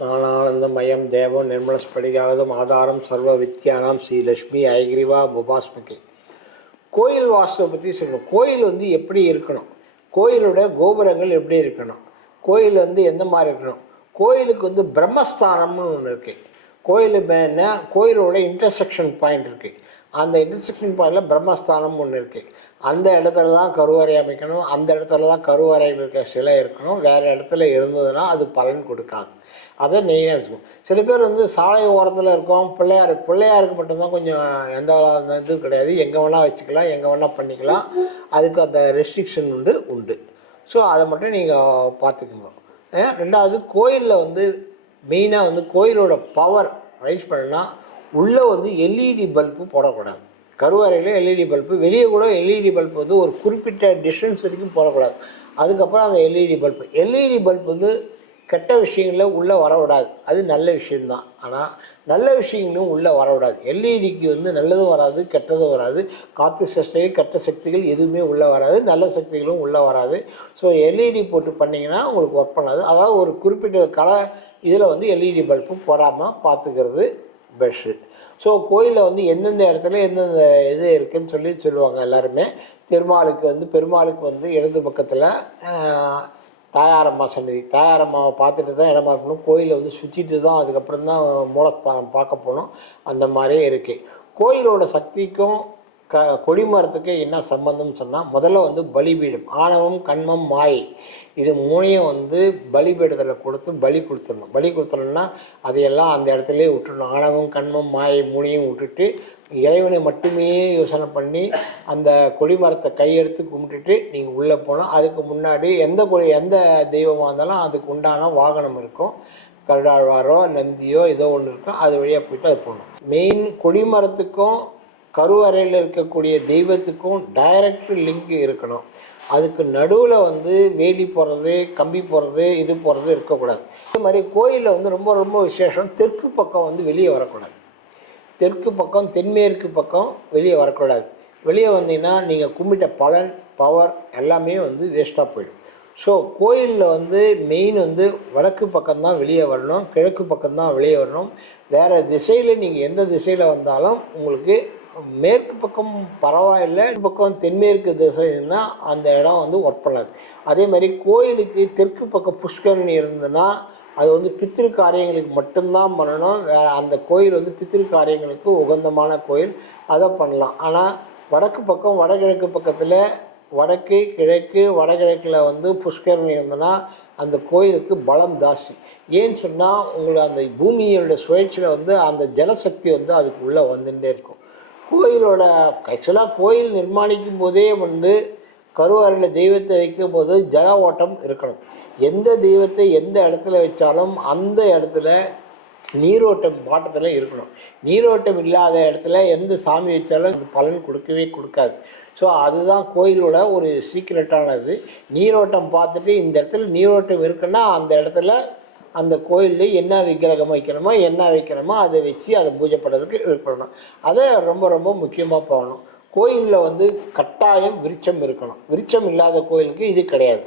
ஞானானந்தமயம் தேவம் நிர்மலஸ்படிகாதம் ஆதாரம் சர்வ வித்யானாம் ஸ்ரீ லக்ஷ்மி ஐகிரிவா முபாஸ்மகி. கோயில் வாஸ்துவை பற்றி சொல்லணும். கோயில் எப்படி இருக்கணும், கோயிலோட கோபுரங்கள் எப்படி இருக்கணும், கோயில் எந்த மாதிரி இருக்கணும். கோயிலுக்கு பிரம்மஸ்தானம்னு ஒன்று இருக்குது. கோயில் மேலே கோயிலோட இன்டர்செக்ஷன் பாயிண்ட் இருக்குது. அந்த இன்டர்செக்ஷன் பாயிண்டில் பிரம்மஸ்தானம் ஒன்று இருக்குது. அந்த இடத்துல தான் கருவறை அமைக்கணும். அந்த இடத்துல தான் கருவறையில் இருக்க சிலை இருக்கணும். வேறு இடத்துல இருந்ததுன்னா அது பலன் கொடுக்காது. அதை மெயினாக வச்சுக்கணும். சில பேர் சாலை ஓரத்தில் இருக்கோம், பிள்ளையாருக்கு மட்டும்தான் கொஞ்சம் எந்த இதுவும் கிடையாது, எங்கே வேணால் வச்சுக்கலாம், எங்கே வேணால் பண்ணிக்கலாம். அதுக்கு அந்த ரெஸ்ட்ரிக்ஷன் உண்டு. ஸோ அதை மட்டும் நீங்கள் பார்த்துக்குங்க. ரெண்டாவது, கோயிலில் மெயினாக கோயிலோட பவர் ரைஸ் பண்ணனா உள்ளே எல்இடி பல்பு போடக்கூடாது. கருவறையில் எல்இடி பல்பு, வெளியே கூட எல்இடி பல்பு ஒரு குறிப்பிட்ட டிஸ்டன்ஸ் வரைக்கும் போடக்கூடாது. அதுக்கப்புறம் அந்த எல்இடி பல்பு கெட்ட விஷயங்களில் உள்ளே வரவிடாது. அது நல்ல விஷயந்தான். ஆனால் நல்ல விஷயங்களும் உள்ளே வரவிடாது. எல்இடிக்கு நல்லதும் வராது, கெட்டதும் வராது. காற்று சக்திகள், கெட்ட சக்திகள் எதுவுமே உள்ளே வராது, நல்ல சக்திகளும் உள்ளே வராது. ஸோ எல்இடி போட்டு பண்ணிங்கன்னா உங்களுக்கு ஒர்க் பண்ணாது. அதாவது ஒரு குறிப்பிட்ட இதில் எல்இடி பல்பு போடாமல் பார்த்துக்கிறது பெஸ்ட்டு. ஸோ கோயிலில் எந்தெந்த இடத்துல எந்தெந்த இது இருக்குதுன்னு சொல்லுவாங்க எல்லாருமே. பெருமாளுக்கு இடது பக்கத்தில் தாயாரம்மா சன்னதி. தாயாரம்மாவை பார்த்துட்டு தான் இடமா இருக்கணும். கோயிலை சுற்றிட்டு தான் அதுக்கப்புறம் தான் மூலஸ்தானம் பார்க்க போகணும். அந்த மாதிரியே இருக்குது. கோயிலோட சக்திக்கும் கொடிமரத்துக்கு என்ன சம்பந்தம்னு சொன்னால், முதல்ல பலிபீடம், ஆணவம், கண்மம், மாயை, இது மூணையும் பலிபீடத்தில் கொடுத்து பலி கொடுத்துடணும்னா அதையெல்லாம் அந்த இடத்துலையே விட்டுடணும். ஆணவம், கண்மம், மாயை மூணையும் விட்டுட்டு இறைவனை மட்டுமே யோசனை பண்ணி அந்த கொடிமரத்தை கையெடுத்து கும்பிட்டுட்டு நீங்கள் உள்ளே போனால், அதுக்கு முன்னாடி எந்த தெய்வமாக இருந்தாலும் அதுக்கு உண்டான வாகனம் இருக்கும். கருடாழ்வாரோ நந்தியோ ஏதோ ஒன்று இருக்கும். அது வழியாக போயிட்டு அது போகணும். மெயின் கொடிமரத்துக்கும் கருவறையில் இருக்கக்கூடிய தெய்வத்துக்கும் டைரக்ட் லிங்க் இருக்கணும். அதுக்கு நடுவில் வேலி போடுறது, கம்பி போடுறது, இது போடுறது இருக்கக்கூடாது. அதே மாதிரி கோயிலில் ரொம்ப ரொம்ப விசேஷம், தெற்கு பக்கம் வெளியே வரக்கூடாது. தெற்கு பக்கம், தென்மேற்கு பக்கம் வெளியே வரக்கூடாது. வெளியே வந்தீங்கன்னா நீங்கள் கும்பிட்ட பலன், பவர் எல்லாமே வேஸ்ட்டாக போயிடும். ஸோ கோயிலில் மெயின் வடக்கு பக்கம்தான் வெளியே வரணும், கிழக்கு பக்கம்தான் வெளியே வரணும். வேறு திசையில் நீங்கள் எந்த திசையில் வந்தாலும் உங்களுக்கு மேற்கு பக்கம் பரவாயில்லை, பக்கம் தென்மேற்கு திசைன்னா அந்த இடம் ஒர்க் பண்ணாது. அதே மாதிரி கோயிலுக்கு தெற்கு பக்கம் புஷ்கரணி இருந்ததுன்னா அது பித்திரு காரியங்களுக்கு மட்டும்தான் பண்ணணும். அந்த கோயில் பித்திரு காரியங்களுக்கு உகந்தமான கோயில், அதை பண்ணலாம். ஆனால் வடக்கு பக்கம், வடகிழக்கு பக்கத்தில் வடக்கு, கிழக்கு, வடகிழக்கில் புஷ்கரணி இருந்ததுன்னா அந்த கோயிலுக்கு பலம் ஜாஸ்தி. ஏன்னு சொன்னால் உங்களுக்கு அந்த பூமியோட சுழற்சியில் அந்த ஜலசக்தி அதுக்கு உள்ளே வந்துட்டே இருக்கும். கோயிலோட ஆக்சுவலாக கோயில் நிர்மாணிக்கும் போதே கருவறையில் தெய்வத்தை வைக்கும் போது ஜல ஓட்டம் இருக்கணும். எந்த தெய்வத்தை எந்த இடத்துல வச்சாலும் அந்த இடத்துல நீரோட்டம் மாட்டத்தில் இருக்கணும். நீரோட்டம் இல்லாத இடத்துல எந்த சாமி வச்சாலும் அந்த பலன் கொடுக்காது. ஸோ அதுதான் கோயிலோட ஒரு சீக்ரெட்டானது. நீரோட்டம் பார்த்துட்டு இந்த இடத்துல நீரோட்டம் இருக்குன்னா அந்த இடத்துல அந்த கோயிலில் என்ன விக்கிரகம் வைக்கணுமோ அதை வச்சு அதை பூஜை பண்ணுறதுக்கு இது பண்ணணும். அதை ரொம்ப ரொம்ப முக்கியமாக போகணும். கோயிலில் கட்டாயம் விருட்சம் இருக்கணும். விருட்சம் இல்லாத கோயிலுக்கு இது கிடையாது.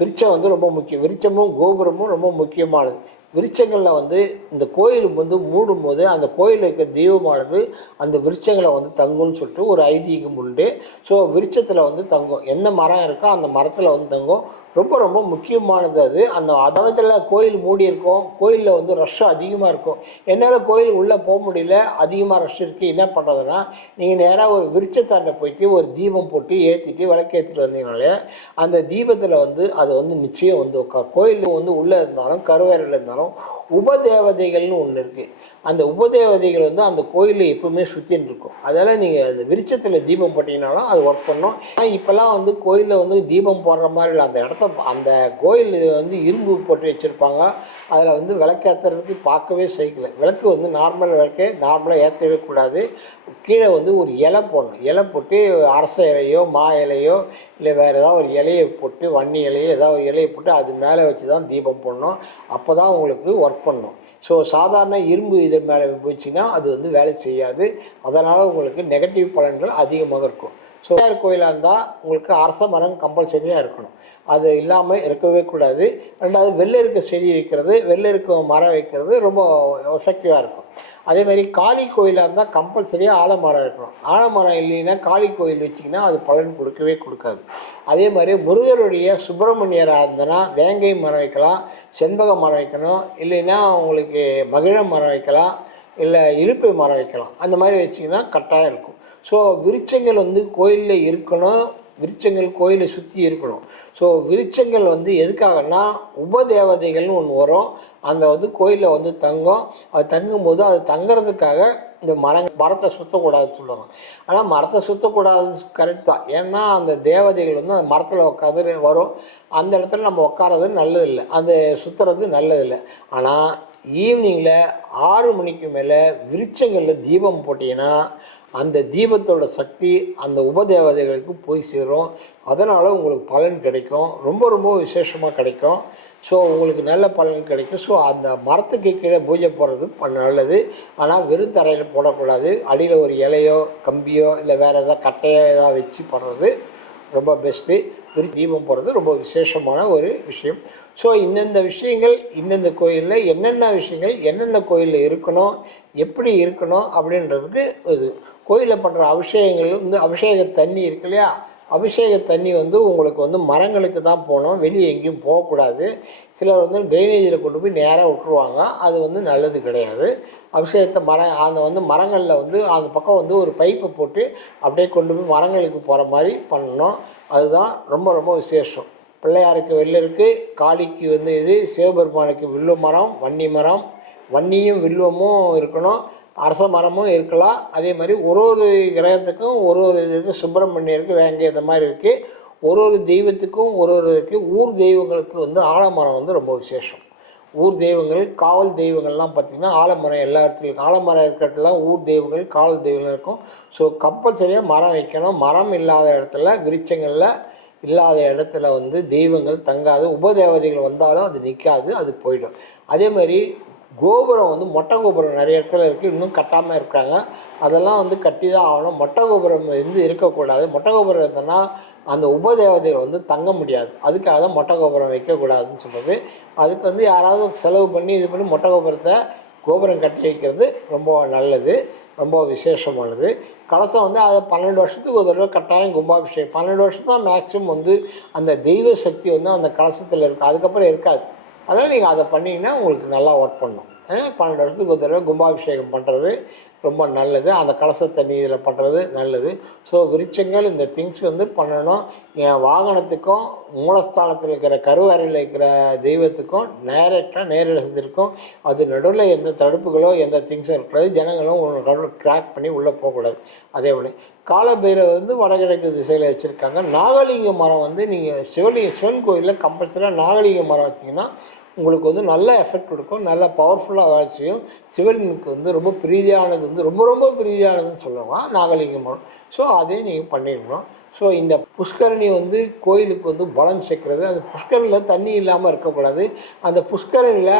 விருட்சம் ரொம்ப முக்கியம். விருட்சமும் கோபுரமும் ரொம்ப முக்கியமானது. விருட்சங்களில் இந்த கோயில் மூடும்போது அந்த கோயிலில் இருக்க தெய்வமானது அந்த விருட்சங்களை தங்கும்னு சொல்லிட்டு ஒரு ஐதீகம் உண்டு. ஸோ விருட்சத்தில் தங்கும். எந்த மரம் இருக்கோ அந்த மரத்தில் தங்கும். ரொம்ப ரொம்ப முக்கியமானது அது. அந்த சமயத்தில் கோயில் மூடி இருக்கும், கோயிலில் ரஷ் அதிகமாக இருக்கும். என்னால் கோயில் உள்ளே போக முடியல, அதிகமாக ரஷ் இருக்குது, என்ன பண்ணுறதுன்னா நீங்கள் நேராக ஒரு விருட்சத்தாண்ட போயிட்டு ஒரு தீபம் போட்டு ஏற்றிட்டு விளக்கேற்றிட்டு வந்தீங்கனாலே அந்த தீபத்தில் அது நிச்சயம் உட்கார். கோயில் உள்ளே இருந்தாலும் கருவறையில் இருந்தாலும் உபதேவதைகள்னு ஒன்று இருக்குது. அந்த உபதேவதைகள் அந்த கோயிலில் எப்பவுமே சுற்றின்னு இருக்கும். அதனால் நீங்கள் அந்த விருட்சத்தில் தீபம் போட்டிங்கனாலும் அது ஒர்க் பண்ணணும். இப்போல்லாம் கோயிலில் தீபம் போடுற மாதிரி இல்லை. அந்த கோயில் இரும்பு போட்டு வச்சுருப்பாங்க. அதில் விளக்கேற்றுறதுக்கு பார்க்கவே சைக்கிள். விளக்கு நார்மல் விளக்கே நார்மலாக ஏற்றவே கூடாது. கீழே ஒரு இலை போடணும். இலை போட்டு அரச இலையோ மா இலையோ இல்லை வேறு ஏதாவது ஒரு இலையை போட்டு, வன்னி இலையோ ஏதாவது ஒரு இலையை போட்டு அது மேலே வச்சு தான் தீபம் போடணும். அப்போ தான் உங்களுக்கு ஒர்க் பண்ணணும். ஸோ சாதாரண இரும்பு இது மேலே போச்சுன்னா அது வேலை செய்யாது. அதனால் உங்களுக்கு நெகட்டிவ் பலன்கள் அதிகமாக இருக்கும். ஸோ கோயிலாக இருந்தால் உங்களுக்கு அரச மரம் கம்பல்சரியாக இருக்கணும், அது இல்லாமல் இருக்கவே கூடாது. ரெண்டாவது வெள்ளை இருக்க செடி வைக்கிறது, வெள்ளை இருக்க மரம் வைக்கிறது ரொம்ப எஃபெக்டிவாக இருக்கும். அதேமாதிரி காளி கோயிலாக இருந்தால் கம்பல்சரியாக ஆலமரம் இருக்கணும். ஆலமரம் இல்லைன்னா காளி கோயில் வச்சிங்கன்னா அது பலன் கொடுக்கவே கொடுக்காது. அதே மாதிரி முருகருடைய சுப்பிரமணியராக இருந்தனா வேங்கை மரம் வைக்கலாம், செண்பக மரம் வைக்கணும், இல்லைன்னா உங்களுக்கு மகிழ மரம் வைக்கலாம், இல்லை இலுப்பை மரம் வைக்கலாம். அந்த மாதிரி வச்சிங்கன்னா கரெக்டாக இருக்கும். ஸோ விருட்சங்கள் வந்து கோயிலில் இருக்கணும், விருட்சங்கள் கோயிலை சுற்றி இருக்கணும். ஸோ விருட்சங்கள் வந்து எதுக்காகனா உபதேவதைகள்னு ஒன்று வரும், அந்த வந்து கோயிலில் வந்து தங்கும். அது தங்கும்போது அது தங்குறதுக்காக இந்த மரத்தை சுற்றக்கூடாதுன்னு சொல்லுவாங்க. ஆனால் மரத்தை சுற்றக்கூடாது கரெக்ட் தான். ஏன்னா அந்த தேவதைகள் வந்து அந்த மரத்தில் உட்காந்து வரும், அந்த இடத்துல நம்ம உட்காரது நல்லதில்லை, அந்த சுற்றுறது நல்லதில்லை. ஆனால் ஈவினிங்கில் 6 மணிக்கு மேலே விருட்சங்களில் தீபம் போட்டிங்கன்னா அந்த தீபத்தோட சக்தி அந்த உபதேவதைகளுக்கு போய் சேரும். அதனால் உங்களுக்கு பலன் கிடைக்கும், ரொம்ப ரொம்ப விசேஷமாக கிடைக்கும். ஸோ உங்களுக்கு நல்ல பலன் கிடைக்கும். ஸோ அந்த மரத்துக்கு கீழே பூஜை போடுறது நல்லது. ஆனால் வெறும் தரையில் போடக்கூடாது. அடியில் ஒரு இலையோ கம்பியோ இல்லை வேறு ஏதாவது கட்டையோ ஏதாவது வச்சு போடுறது ரொம்ப பெஸ்ட்டு. தீபம் போடுறது ரொம்ப விசேஷமான ஒரு விஷயம். ஸோ இந்தந்த விஷயங்கள் இந்தந்த கோயிலில் என்னென்ன விஷயங்கள் என்னென்ன கோயிலில் இருக்கணும், எப்படி இருக்கணும் அப்படின்றதுக்கு இது கோயிலில் பண்ணுற அபிஷேகங்கள் வந்து அபிஷேக தண்ணி இருக்கு இல்லையா, அபிஷேக தண்ணி வந்து உங்களுக்கு வந்து மரங்களுக்கு தான் போகணும், வெளியே எங்கேயும் போகக்கூடாது. சிலர் வந்து ட்ரைனேஜில் கொண்டு போய் நேராக விட்டுருவாங்க, அது வந்து நல்லது கிடையாது. அபிஷேகத்தை அந்த வந்து மரங்களில் வந்து அந்த பக்கம் வந்து ஒரு பைப்பை போட்டு அப்படியே கொண்டு போய் மரங்களுக்கு போகிற மாதிரி பண்ணணும். அதுதான் ரொம்ப ரொம்ப விசேஷம். பிள்ளையாருக்கு வெள்ளை இருக்குது, காளிக்கு வந்து இது, சிவபெருமானுக்கு வில்வ மரம், வன்னி மரம், வன்னியும் வில்வமும் இருக்கணும், அரச மரமும் இருக்கலாம். அதே மாதிரி ஒரு ஒரு கிரகத்துக்கும் ஒரு ஒரு இதுக்கு சுப்பிரமணியருக்கு வேங்கை இந்த மாதிரி இருக்குது. ஒரு ஒரு தெய்வத்துக்கும் ஒரு ஒரு இருக்குது. ஊர் தெய்வங்களுக்கு வந்து ஆலமரம் வந்து ரொம்ப விசேஷம். ஊர் தெய்வங்கள் காவல் தெய்வங்கள்லாம் பார்த்திங்கன்னா ஆலமரம் எல்லா இடத்துலையும், ஆலமரம் இருக்கிறதுலாம் ஊர் தெய்வங்கள் காவல் தெய்வங்கள் இருக்கும். ஸோ கம்பல்சரியாக மரம் வைக்கணும். மரம் இல்லாத இடத்துல விருட்சங்களில் இல்லாத இடத்துல வந்து தெய்வங்கள் தங்காது, உபதேவதைகள் வந்தாலும் அது நிற்காது, அது போயிடும். அதே மாதிரி கோபுரம் வந்து மொட்டை கோபுரம் நிறைய இடத்துல இருக்குது, இன்னும் கட்டாமல் இருக்காங்க, அதெல்லாம் வந்து கட்டி தான் ஆகணும். மொட்டை கோபுரம் வந்து இருக்கக்கூடாது. மொட்டை கோபுரம் இருந்ததுன்னா அந்த உபதேவதைகள் வந்து தங்க முடியாது, அதுக்காக தான் மொட்டை கோபுரம் வைக்கக்கூடாதுன்னு சொல்கிறது. அதுக்கு வந்து யாராவது செலவு பண்ணி இது பண்ணி மொட்டை கோபுரம் கட்டி வைக்கிறது ரொம்ப நல்லது, ரொம்ப விசேஷமானது. கலசம் வந்து அதை 12 வருஷத்துக்கு ஒரு தடவை கட்டாயம் கும்பாபிஷேகம். 12 வருஷம் தான் மேக்ஸிமம் வந்து அந்த தெய்வ சக்தி வந்து அந்த கலசத்தில் இருக்குது, அதுக்கப்புறம் இருக்காது. அதனால் நீங்கள் அதை பண்ணிங்கன்னா உங்களுக்கு நல்லா ஒர்க் பண்ணும். 12 வருஷத்துக்கு ஒரு தடவை கும்பாபிஷேகம் பண்ணுறது ரொம்ப நல்லது. அந்த கலச தண்ணி இதில் பண்ணுறது நல்லது. ஸோ விருட்சங்கள் இந்த திங்ஸ் வந்து பண்ணணும். என் வாகனத்துக்கும் மூலஸ்தானத்தில் இருக்கிற கருவறையில் இருக்கிற தெய்வத்துக்கும் நேரிடத்திற்கும் அது நடுவில் எந்த தடுப்புகளோ எந்த திங்ஸும் இருக்கக்கூடாது. ஜனங்களும் நடுவில் கிராக் பண்ணி உள்ளே போகக்கூடாது. அதே போல் காலபைரவர் வந்து வடகிழக்கு திசையில் வச்சுருக்காங்க. நாகலிங்க மரம் வந்து நீங்கள் சிவன் கோயிலில் கம்பல்சரியாக நாகலிங்க மரம் வச்சிங்கன்னா உங்களுக்கு வந்து நல்ல எஃபெக்ட் கொடுக்கும், நல்ல பவர்ஃபுல்லாக வேலை செய்யும். சிவனுக்கு வந்து ரொம்ப பிரீதியானது, வந்து ரொம்ப ரொம்ப பிரீதியானதுன்னு சொல்லுவாங்க நாகலிங்கம் மரம். ஸோ அதே நீங்கள் பண்ணிடணும். ஸோ இந்த புஷ்கரணி வந்து கோயிலுக்கு வந்து பலம் சேர்க்கிறது. அந்த புஷ்கரணியில் தண்ணி இல்லாமல் இருக்கக்கூடாது. அந்த புஷ்கரணியில்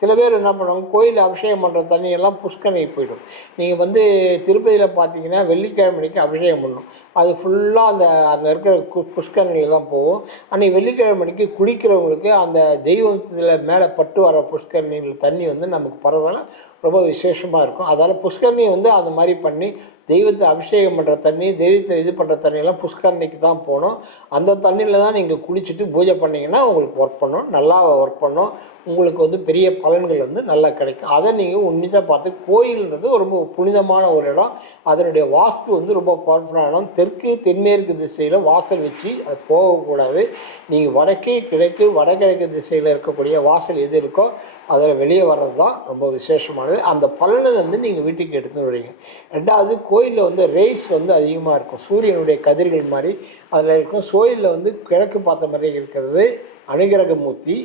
சில பேர் என்ன பண்ணுவாங்க, கோயிலில் அபிஷேகம் பண்ணுற தண்ணியெல்லாம் புஷ்கரணிக்கு போய்டும். நீங்கள் வந்து திருப்பதியில் பார்த்தீங்கன்னா வெள்ளிக்கிழமைக்கு அபிஷேகம் பண்ணணும், அது ஃபுல்லாக அந்த அங்கே இருக்கிற புஷ்கரணியில் தான் போகும். அன்றைக்கி வெள்ளிக்கிழமைக்கு குளிக்கிறவங்களுக்கு அந்த தெய்வத்தில் மேலே பட்டு வர புஷ்கரணியில் தண்ணி வந்து நமக்கு பரவதால் ரொம்ப விசேஷமாக இருக்கும். அதால் புஷ்கரணியை வந்து அந்த மாதிரி பண்ணி தெய்வத்தை அபிஷேகம் பண்ணுற தண்ணி, தெய்வத்தை இது பண்ணுற தண்ணியெல்லாம் புஷ்கரணிக்கு தான் போகணும். அந்த தண்ணியில் தான் நீங்கள் குளிச்சுட்டு பூஜை பண்ணிங்கன்னா உங்களுக்கு ஒர்க் பண்ணும், நல்லா ஒர்க் பண்ணும். உங்களுக்கு வந்து பெரிய பலன்கள் வந்து நல்லா கிடைக்கும். அதை நீங்கள் உன்னிப்பாக பார்த்து, கோயில்ன்றது ரொம்ப புனிதமான ஒரு இடம், அதனுடைய வாஸ்து வந்து ரொம்ப பவர்ஃபுல்லான இடம். தெற்கு தென்மேற்கு திசையில் வாசல் வச்சு அது போகக்கூடாது. நீங்கள் வடக்கு கிழக்கு வடகிழக்கு திசையில் இருக்கக்கூடிய வாசல் எது இருக்கோ அதில் வெளியே வர்றது தான் ரொம்ப விசேஷமானது. அந்த பலனை வந்து நீங்கள் வீட்டுக்கு எடுத்துன்னு வரீங்க. ரெண்டாவது, கோயிலில் வந்து ரேஸ் வந்து அதிகமாக இருக்கும், சூரியனுடைய கதிர்கள் மாதிரி அதில் இருக்கும். கோயிலில் வந்து கிழக்கு பார்த்த மாதிரி இருக்கிறது அனுகிரகமூர்த்தி,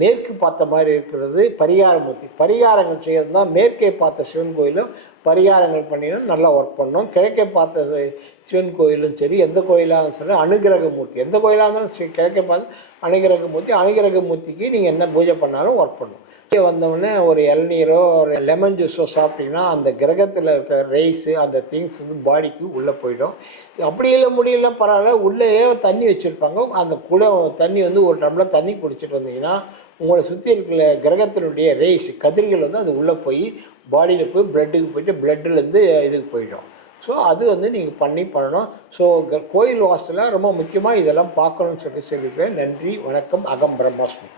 மேற்கு பார்த்த மாதிரி இருக்கிறது பரிகாரமூர்த்தி. பரிகாரங்கள் செய்கிறது தான் மேற்கே பார்த்த சிவன் கோயிலும் பரிகாரங்கள் பண்ணினா நல்லா ஒர்க் பண்ணோம். கிழக்கே பார்த்த சிவன் கோயிலும் சரி, எந்த கோயிலாக சரி அனுகிரகமூர்த்தி, எந்த கோயிலாக இருந்தாலும் கிழக்கே பார்த்து அனுகிரகமூர்த்தி. அனுகிரகமூர்த்திக்கு நீங்கள் என்ன பூஜை பண்ணாலும் ஒர்க் பண்ணும். வந்தவுடனே ஒரு இளநீரோ ஒரு லெமன் ஜூஸோ சாப்பிட்டிங்கன்னா அந்த கிரகத்தில் இருக்கிற ரைஸு அந்த திங்ஸ் வந்து பாடிக்கு உள்ளே போயிடும். அப்படி இல்லை முடியல பரவாயில்ல, உள்ளேயே தண்ணி வச்சுருப்பாங்க. அந்த குடம் தண்ணி வந்து ஒரு டம்ளர் தண்ணி குடிச்சிட்டு வந்தீங்கன்னா, உங்கள சுற்றி இருக்கிற கிரகத்தினுடைய ரேஸ் கதிர்கள் வந்து அது உள்ளே போய் பாடியில் போய் பிளட்டுக்கு போயிட்டு பிளட்டுலேருந்து இதுக்கு போயிடும். ஸோ அது வந்து நீங்கள் பண்ணணும். ஸோ கோயில் வாசலில் ரொம்ப முக்கியமாக இதெல்லாம் பார்க்கணும்னு சொல்லியிருக்கிறேன். நன்றி, வணக்கம். அகம் பிரம்மாஸ்மி.